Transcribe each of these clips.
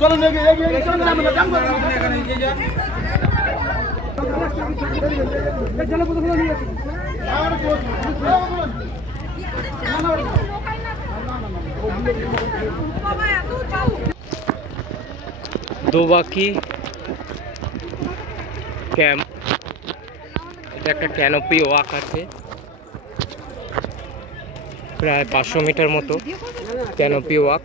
চলো দোবাকি ক্যাম্প, এটা একটা ক্যানোপি ওয়াক আছে, প্রায় 500 মিটার মতো ক্যানোপি ওয়াক।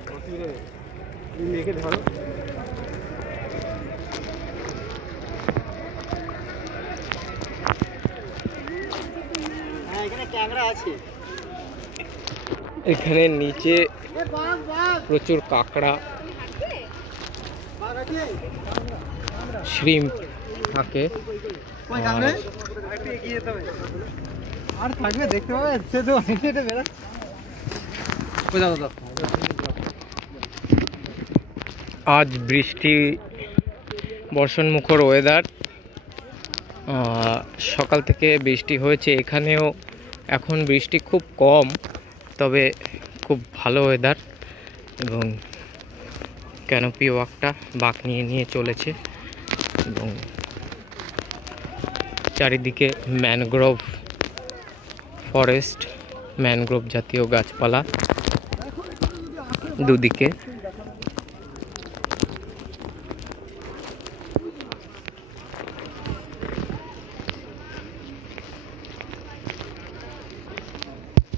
এখানে নিচে প্রচুর কাঁকড়া, শ্রিম্প থাকে, আর থাকবে দেখতে পাবে। সে তো আজ বৃষ্টি বর্ষণমুখর ওয়েদার, সকাল থেকে বৃষ্টি হয়েছে, এখানেও এখন বৃষ্টি খুব কম, তবে খুব ভালো ওয়েদার। এবং ক্যানোপি ওয়াকটা বাঁক নিয়ে নিয়ে চলেছে এবং চারিদিকে ম্যানগ্রোভ ফরেস্ট, ম্যানগ্রোভ জাতীয় গাছপালা দুদিকে।